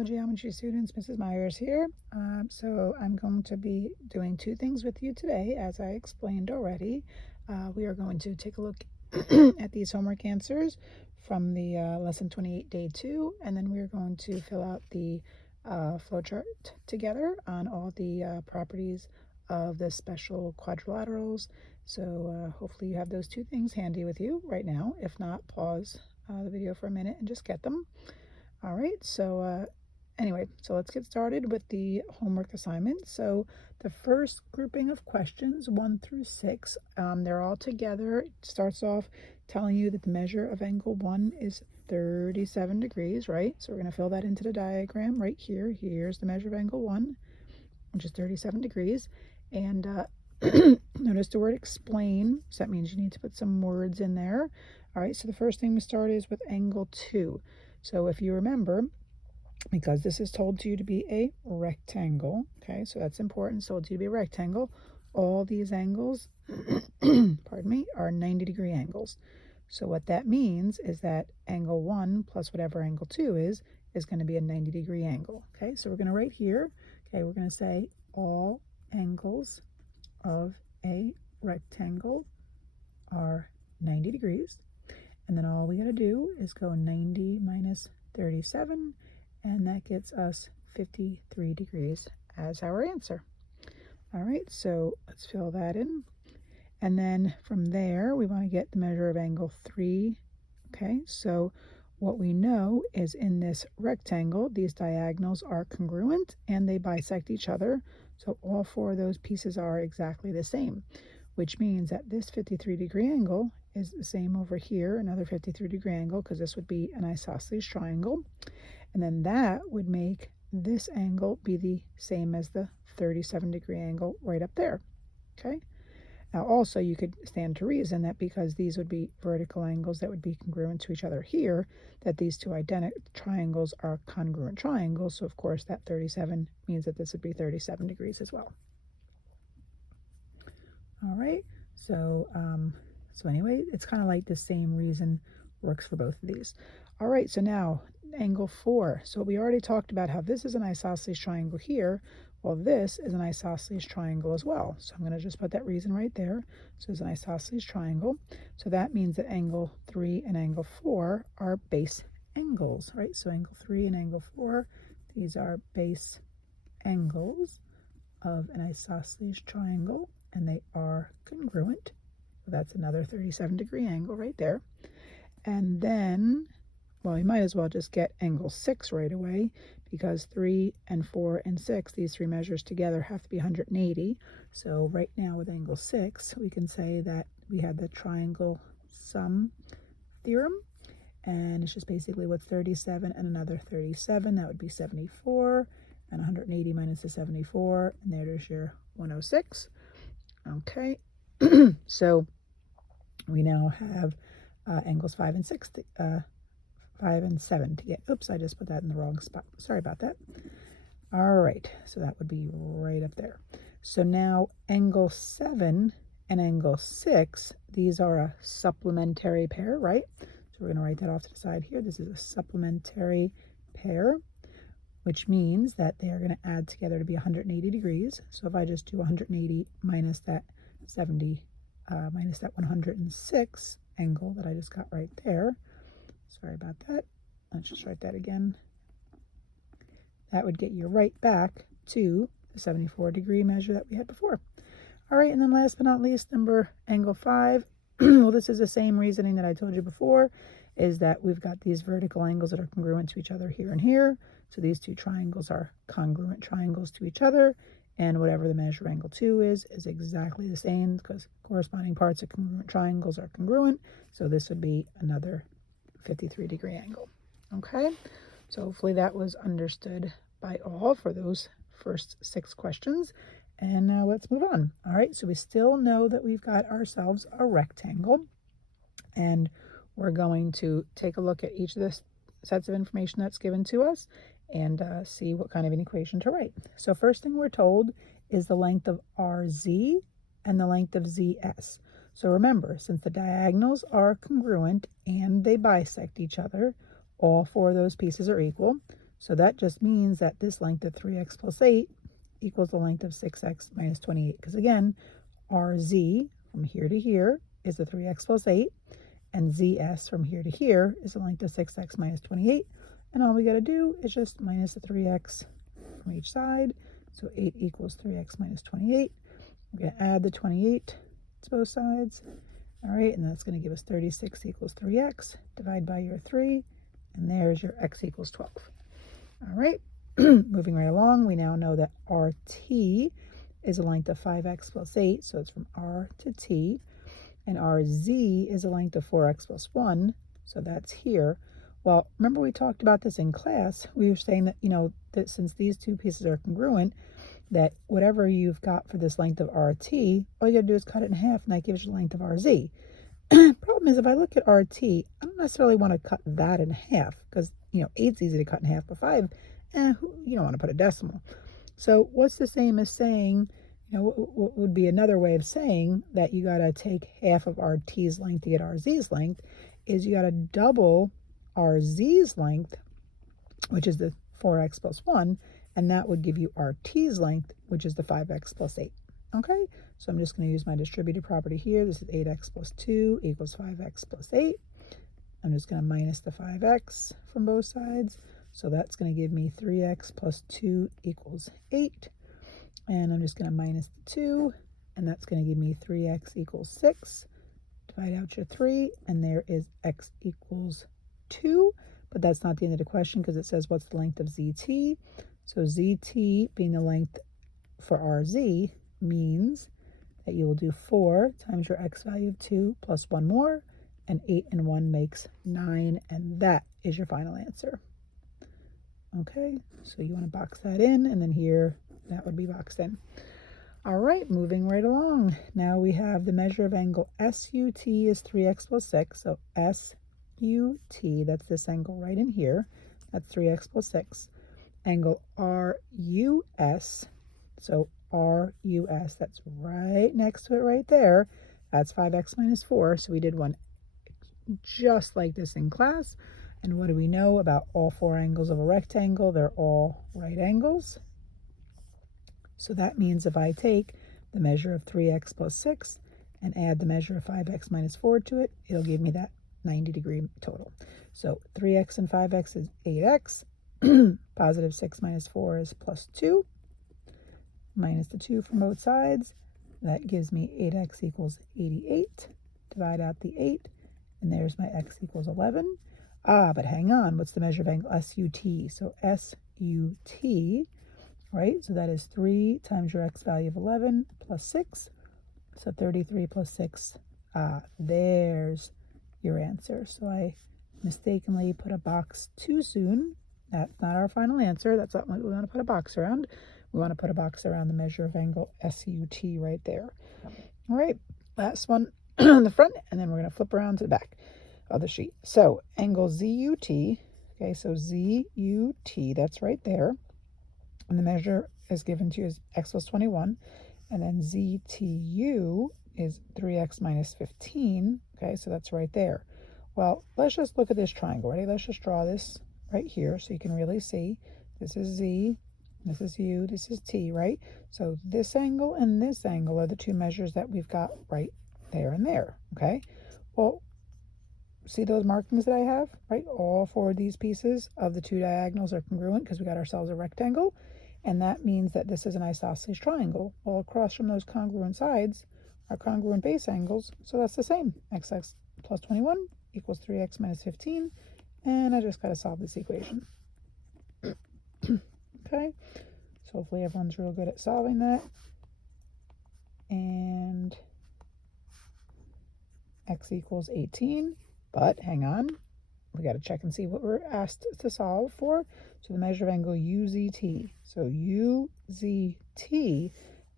Hello, geometry students. Mrs. Myers here. So I'm going to be doing two things with you today, as I explained already. We are going to take a look at these homework answers from the lesson 28, day 2, and then we're going to fill out the flowchart together on all the properties of the special quadrilaterals. So hopefully you have those two things handy with you right now. If not, pause the video for a minute and just get them. All right, so anyway, so let's get started with the homework assignment. So the first grouping of questions, 1 through 6, they're all together. It starts off telling you that the measure of angle 1 is 37 degrees, right? So we're going to fill that into the diagram right here. Here's the measure of angle 1, which is 37 degrees. And notice the word explain, so that means you need to put some words in there. All right, so the first thing we start is with angle 2. So if you remember, because this is told to you to be a rectangle, okay, so that's important, so it's to be a rectangle, all these angles, pardon me, are 90-degree angles. So what that means is that angle 1 plus whatever angle 2 is going to be a 90-degree angle, okay? So we're going to write here, okay, we're going to say all angles of a rectangle are 90 degrees. And then all we got to do is go 90 minus 37, and that gets us 53 degrees as our answer. All right, so let's fill that in. And then from there, we want to get the measure of angle 3. Okay, so what we know is in this rectangle, these diagonals are congruent and they bisect each other. So all 4 of those pieces are exactly the same, which means that this 53-degree angle is the same over here, another 53-degree angle, because this would be an isosceles triangle. And then that would make this angle be the same as the 37-degree angle right up there, okay? Now also you could stand to reason that because these would be vertical angles that would be congruent to each other here, that these two identical triangles are congruent triangles, so of course that 37 means that this would be 37 degrees as well. All right, so anyway, it's kind of like the same reason works for both of these. All right, so now angle 4. So we already talked about how this is an isosceles triangle here. Well, this is an isosceles triangle as well. So I'm going to just put that reason right there. So it's an isosceles triangle. So that means that angle 3 and angle 4 are base angles, right? So angle 3 and angle 4, these are base angles of an isosceles triangle, and they are congruent. So that's another 37-degree angle right there. And then, well, we might as well just get angle 6 right away, because 3 and 4 and 6, these 3 measures together have to be 180. So right now with angle 6, we can say that we have the triangle sum theorem, and it's just basically what's 37 and another 37, that would be 74, and 180 minus the 74, and there's your 106. Okay, so we now have angles 5 and 6, 5 and 7 to get. Oops, I just put that in the wrong spot. Sorry about that. All right, so that would be right up there. So now angle 7 and angle 6, these are a supplementary pair, right? So we're going to write that off to the side here. This is a supplementary pair, which means that they are going to add together to be 180 degrees. So if I just do 180 minus that 70, minus that 106 angle that I just got right there, sorry about that, let's just write that again, that would get you right back to the 74-degree measure that we had before. All right, and then last but not least, angle 5. Well, this is the same reasoning that I told you before, is that we've got these vertical angles that are congruent to each other here and here. So these two triangles are congruent triangles to each other, and whatever the measure of angle 2 is exactly the same, because corresponding parts of congruent triangles are congruent. So this would be another 53-degree angle. Okay, so hopefully that was understood by all for those first 6 questions. And now let's move on. All right, so we still know that we've got ourselves a rectangle, and we're going to take a look at each of the sets of information that's given to us and see what kind of an equation to write. So first thing we're told is the length of RZ and the length of ZS. So remember, since the diagonals are congruent and they bisect each other, all 4 of those pieces are equal. So that just means that this length of 3x plus 8 equals the length of 6x minus 28. Because again, RZ from here to here is the 3x plus 8, and ZS from here to here is the length of 6x minus 28. And all we got to do is just minus the 3x from each side. So 8 equals 3x minus 28. We're going to add the 28 to both sides. All right, and that's going to give us 36 equals 3x. Divide by your 3, and there's your x equals 12. All right, moving right along, we now know that RT is a length of 5x plus 8, so it's from R to T. And RZ is a length of 4x plus 1, so that's here. Well, remember we talked about this in class. We were saying that, that since these two pieces are congruent, that whatever you've got for this length of RT, all you got to do is cut it in half, and that gives you the length of RZ. Problem is, if I look at RT, I don't necessarily want to cut that in half, because, 8's easy to cut in half, but 5, you don't want to put a decimal. So what's the same as saying, what would be another way of saying that you got to take half of RT's length to get RZ's length, is you got to double RZ's length, which is the 4x plus 1, and that would give you RT's length, which is the 5x plus 8. Okay, so I'm just going to use my distributive property here. This is 8x plus 2 equals 5x plus 8. I'm just going to minus the 5x from both sides. So that's going to give me 3x plus 2 equals 8. And I'm just going to minus the 2, and that's going to give me 3x equals 6. Divide out your 3, and there is x equals 2. But that's not the end of the question, because it says what's the length of ZT. So ZT being the length for RZ means that you will do 4 times your x value of 2 plus 1 more, and 8 and 1 makes 9, and that is your final answer. Okay, so you want to box that in, and then here that would be boxed in. All right, moving right along. Now we have the measure of angle SUT is 3x plus 6, so SUT, that's this angle right in here, that's 3x plus 6. Angle RUS, so RUS, that's right next to it right there, that's 5x minus 4, so we did one just like this in class. And what do we know about all 4 angles of a rectangle? They're all right angles. So that means if I take the measure of 3x plus 6 and add the measure of 5x minus 4 to it, it'll give me that 90-degree total. So 3x and 5x is 8x. Positive 6 minus 4 is plus 2. Minus the 2 from both sides. That gives me 8x equals 88. Divide out the 8, and there's my x equals 11. But hang on, what's the measure of angle SUT? So SUT, right? So that is 3 times your x value of 11 plus 6. So 33 plus 6. There's your answer. So I mistakenly put a box too soon. That's not our final answer. That's not what we want to put a box around. We want to put a box around the measure of angle SUT right there. All right, last one on the front, and then we're going to flip around to the back of the sheet. So angle ZUT, okay, so ZUT, that's right there. And the measure is given to you as x plus 21. And then ZTU is 3x minus 15. Okay, so that's right there. Well, let's just look at this triangle. Ready? Let's just draw this right here so you can really see. This is Z, this is U, this is T, right? So this angle and this angle are the two measures that we've got right there and there, okay? Well, see those markings that I have, right? All 4 of these pieces of the 2 diagonals are congruent because we got ourselves a rectangle, and that means that this is an isosceles triangle. Well, across from those congruent sides are congruent base angles, so that's the same. X plus 21 equals 3x minus 15, and I just got to solve this equation. Okay, so hopefully everyone's real good at solving that. And x equals 18, but hang on, we got to check and see what we're asked to solve for. So the measure of angle UZT. So UZT,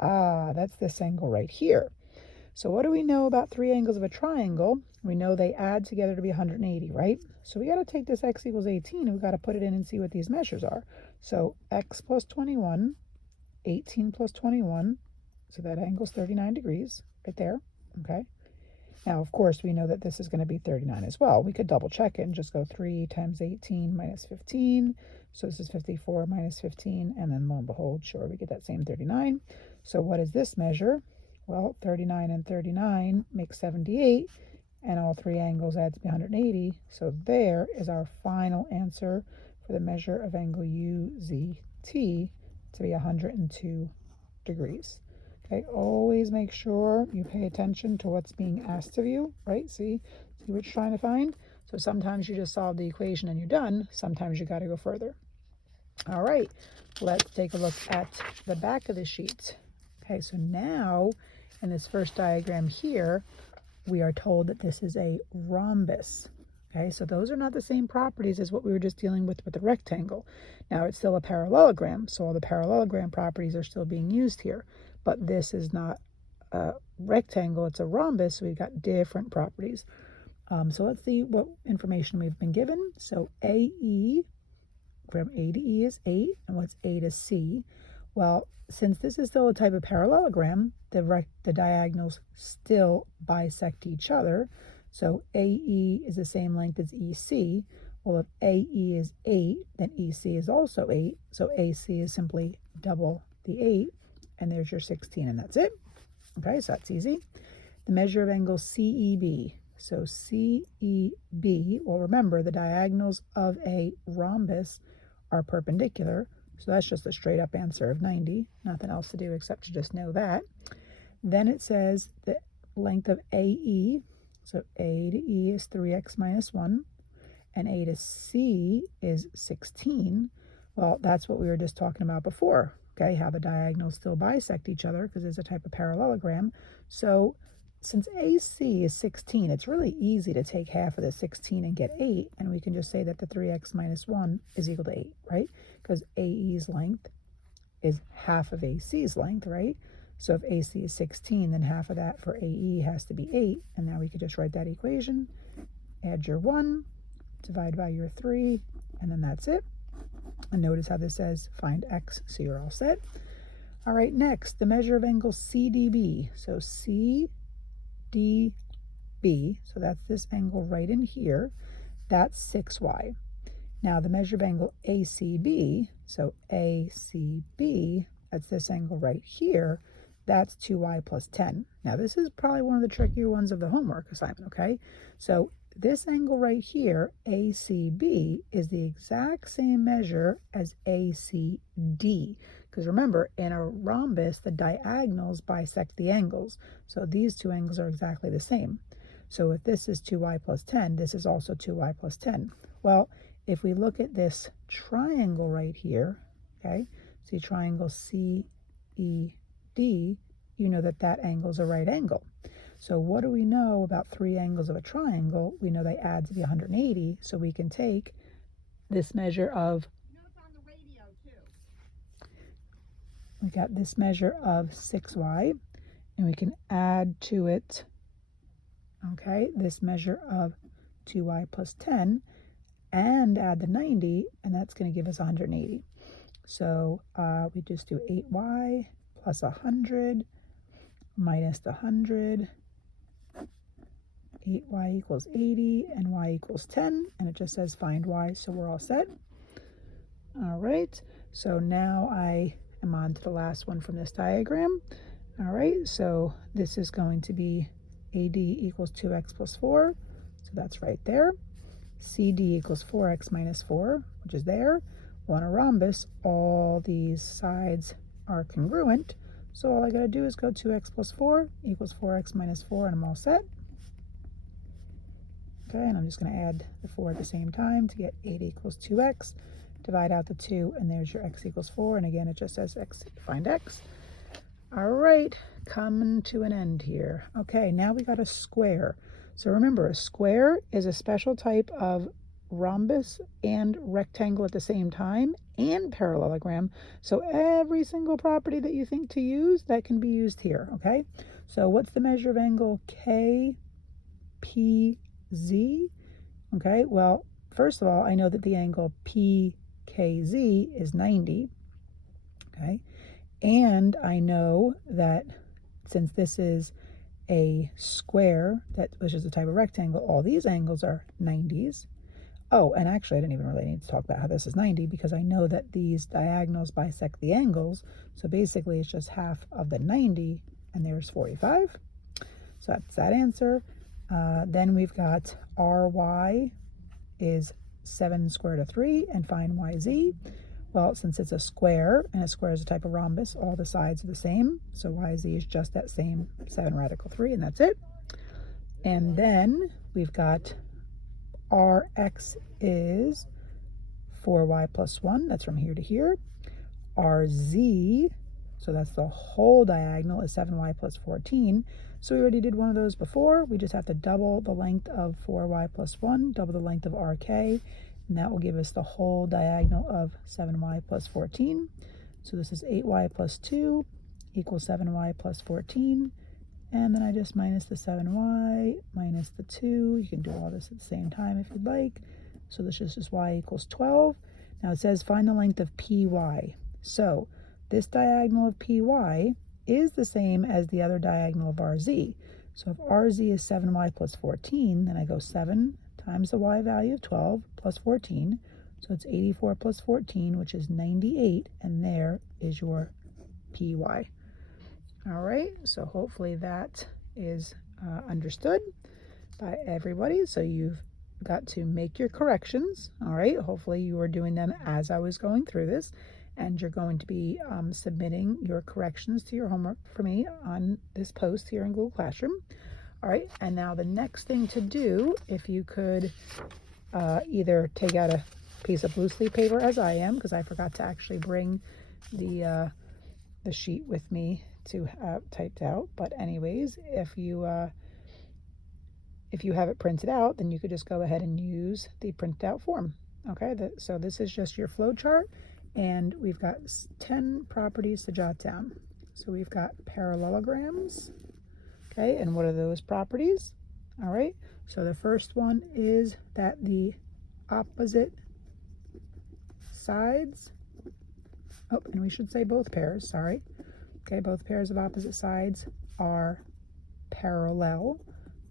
that's this angle right here. So what do we know about 3 angles of a triangle? We know they add together to be 180, right? So we got to take this x equals 18 and we got to put it in and see what these measures are. So x plus 21, 18 plus 21, so that angle's 39 degrees right there, okay? Now, of course, we know that this is going to be 39 as well. We could double check it and just go 3 times 18 minus 15. So this is 54 minus 15, and then lo and behold, sure, we get that same 39. So what does this measure? Well, 39 and 39 make 78, and all three angles add to be 180. So there is our final answer for the measure of angle UZT to be 102 degrees. Okay, always make sure you pay attention to what's being asked of you, right? See what you're trying to find? So sometimes you just solve the equation and you're done. Sometimes you got to go further. All right, let's take a look at the back of the sheet. Okay, so now in this first diagram here, we are told that this is a rhombus. Okay, so those are not the same properties as what we were just dealing with the rectangle. Now it's still a parallelogram, so all the parallelogram properties are still being used here. But this is not a rectangle, it's a rhombus, so we've got different properties. So let's see what information we've been given. So AE, from A to E is 8, and what's A to C? Well, since this is still a type of parallelogram, the diagonals still bisect each other. So AE is the same length as EC. Well, if AE is 8, then EC is also 8. So AC is simply double the 8, and there's your 16, and that's it. Okay, so that's easy. The measure of angle CEB. So CEB, well, remember, the diagonals of a rhombus are perpendicular, so that's just a straight up answer of 90. Nothing else to do except to just know that. Then it says the length of AE, so A to E is 3x minus 1, and A to C is 16. Well, that's what we were just talking about before, okay, how the diagonals still bisect each other because it's a type of parallelogram. So since AC is 16, it's really easy to take half of the 16 and get 8, and we can just say that the 3x minus 1 is equal to 8, right? Because AE's length is half of AC's length, right? So if AC is 16, then half of that for AE has to be 8, and now we could just write that equation, add your 1, divide by your 3, and then that's it. And notice how this says find x, so you're all set. All right, next, the measure of angle CDB. So CDB, so that's this angle right in here, that's 6y. Now the measure of angle ACB, so ACB, that's this angle right here, that's 2y plus 10. Now this is probably one of the trickier ones of the homework assignment, okay? So this angle right here, ACB, is the exact same measure as ACD. Because remember, in a rhombus, the diagonals bisect the angles. So these two angles are exactly the same. So if this is 2y plus 10, this is also 2y plus 10. Well, if we look at this triangle right here, okay, see triangle CED, you know that that angle is a right angle. So what do we know about three angles of a triangle? We know they add to be 180, so we can take this measure of, it's on the radio too. We got this measure of 6y, and we can add to it, okay, this measure of 2y plus 10, and add the 90, and that's going to give us 180. So we just do 8y plus 100 minus the 100. 8y equals 80, and y equals 10, and it just says find y, so we're all set. All right, so now I am on to the last one from this diagram. All right, so this is going to be AD equals 2x plus 4, so that's right there. CD equals 4x minus 4, which is there. Well, in a rhombus, all these sides are congruent, so all I got to do is go 2x plus 4 equals 4x minus 4, and I'm all set. Okay, and I'm just going to add the 4 at the same time to get 8 equals 2x. Divide out the 2, and there's your x equals 4. And again, it just says x, find x. All right, coming to an end here. Okay, now we got a square. So remember, a square is a special type of rhombus and rectangle at the same time, and parallelogram. So every single property that you think to use, that can be used here, okay? So what's the measure of angle KPZ? Okay, well, first of all, I know that the angle PKZ is 90, okay? And I know that since this is a square, which is a type of rectangle, all these angles are 90s. Oh, and actually I didn't even really need to talk about how this is 90 because I know that these diagonals bisect the angles. So basically it's just half of the 90 and there's 45. So that's that answer. Then we've got ry is 7 square root of 3 and find yz. Well, since it's a square and a square is a type of rhombus, all the sides are the same. So yz is just that same 7 radical 3 and that's it. And then we've got Rx is 4y plus 1. That's from here to here. Rz, so that's the whole diagonal, is 7y plus 14. So we already did one of those before. We just have to double the length of 4y plus 1, double the length of Rk, and that will give us the whole diagonal of 7y plus 14. So this is 8y plus 2 equals 7y plus 14. And then I just minus the 7y minus the 2. You can do all this at the same time if you'd like. So this is just y equals 12. Now it says find the length of py. So this diagonal of py is the same as the other diagonal of rz. So if rz is 7y plus 14, then I go 7 times the y value of 12 plus 14. So it's 84 plus 14, which is 98. And there is your py. All right, so hopefully that is understood by everybody. So you've got to make your corrections. All right, hopefully you are doing them as I was going through this, and you're going to be submitting your corrections to your homework for me on this post here in Google Classroom. All right, and now the next thing to do, if you could either take out a piece of loose leaf paper as I am, because I forgot to actually bring the sheet with me to have typed out. But anyways, if you have it printed out, then you could just go ahead and use the printed out form. Okay, so this is just your flow chart, and we've got 10 properties to jot down. So we've got parallelograms. Okay, and what are those properties? All right, so the first one is that the opposite sides, oh, and we should say both pairs, sorry. Okay, both pairs of opposite sides are parallel.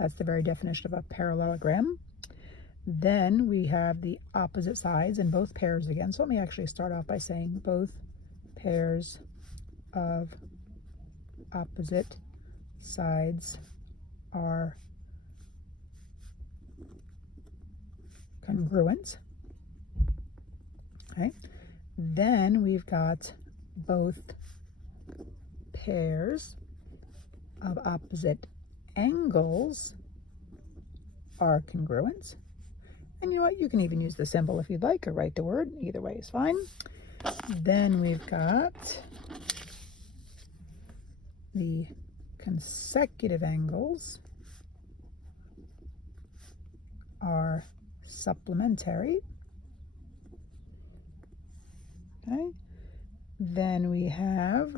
That's the very definition of a parallelogram. Then we have the opposite sides in both pairs again. So let me actually start off by saying both pairs of opposite sides are congruent. Okay. Then we've got both pairs of opposite angles are congruent. And you know what? You can even use the symbol if you'd like, or write the word. Either way is fine. Then we've got the consecutive angles are supplementary. Okay. Then we have,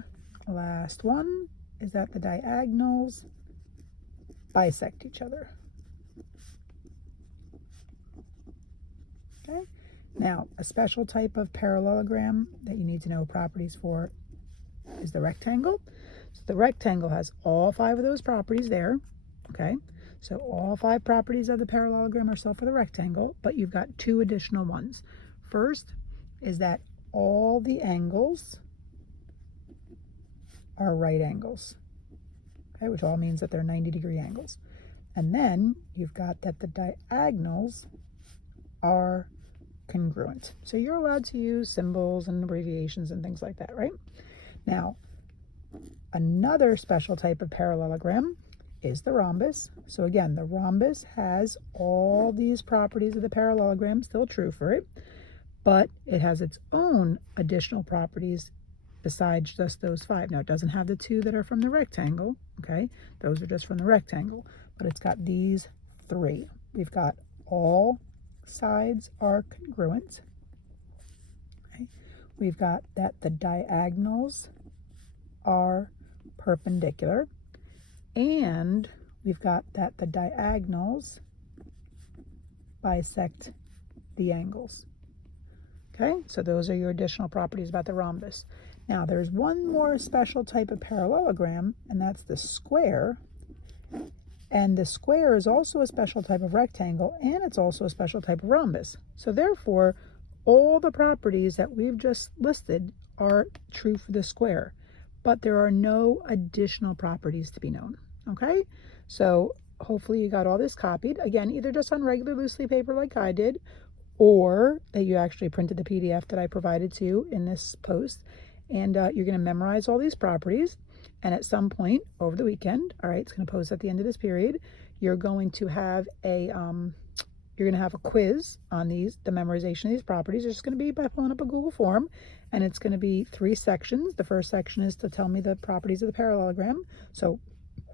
last one, is that the diagonals bisect each other. Okay. Now, a special type of parallelogram that you need to know properties for is the rectangle. So the rectangle has all 5 of those properties there. Okay. So all 5 properties of the parallelogram are still for the rectangle, but you've got 2 additional ones. First is that all the angles are right angles, okay, which all means that they're 90-degree angles. And then you've got that the diagonals are congruent. So you're allowed to use symbols and abbreviations and things like that, right? Now, another special type of parallelogram is the rhombus. So again, the rhombus has all these properties of the parallelogram still true for it, but it has its own additional properties besides just those 5. Now, it doesn't have the 2 that are from the rectangle, okay? Those are just from the rectangle, but it's got these 3. We've got all sides are congruent. Okay? We've got that the diagonals are perpendicular, and we've got that the diagonals bisect the angles. Okay, so those are your additional properties about the rhombus. Now, there's one more special type of parallelogram, and that's the square. And the square is also a special type of rectangle, and it's also a special type of rhombus. So therefore, all the properties that we've just listed are true for the square, but there are no additional properties to be known. Okay, so hopefully you got all this copied. Again, either just on regular loose leaf paper like I did, or that you actually printed the PDF that I provided to you in this post. And you're going to memorize all these properties. And at some point over the weekend, all right, it's going to post at the end of this period, you're going to have a quiz on the memorization of these properties. It's just going to be by filling up a Google form, and it's going to be 3 sections. The first section is to tell me the properties of the parallelogram. So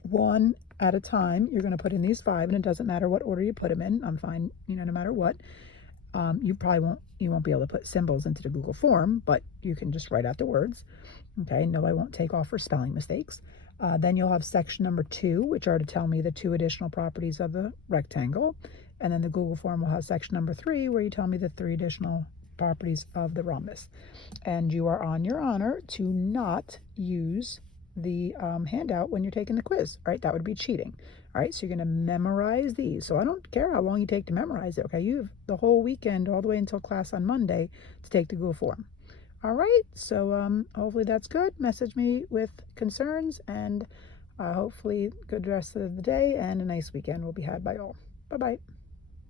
one at a time, you're going to put in these 5, and it doesn't matter what order you put them in. I'm fine, no matter what. You won't be able to put symbols into the Google form, but you can just write out the words. Okay, no, I won't take off for spelling mistakes. Then you'll have section number 2, which are to tell me the 2 additional properties of the rectangle. And then the Google form will have section number 3, where you tell me the 3 additional properties of the rhombus. And you are on your honor to not use the handout when you're taking the quiz. All right, that would be cheating. All right, so you're going to memorize these. So I don't care how long you take to memorize it. Okay, you have the whole weekend all the way until class on Monday to take the Google form. All right, so hopefully that's good. Message me with concerns, and hopefully good rest of the day and a nice weekend will be had by all. Bye-bye.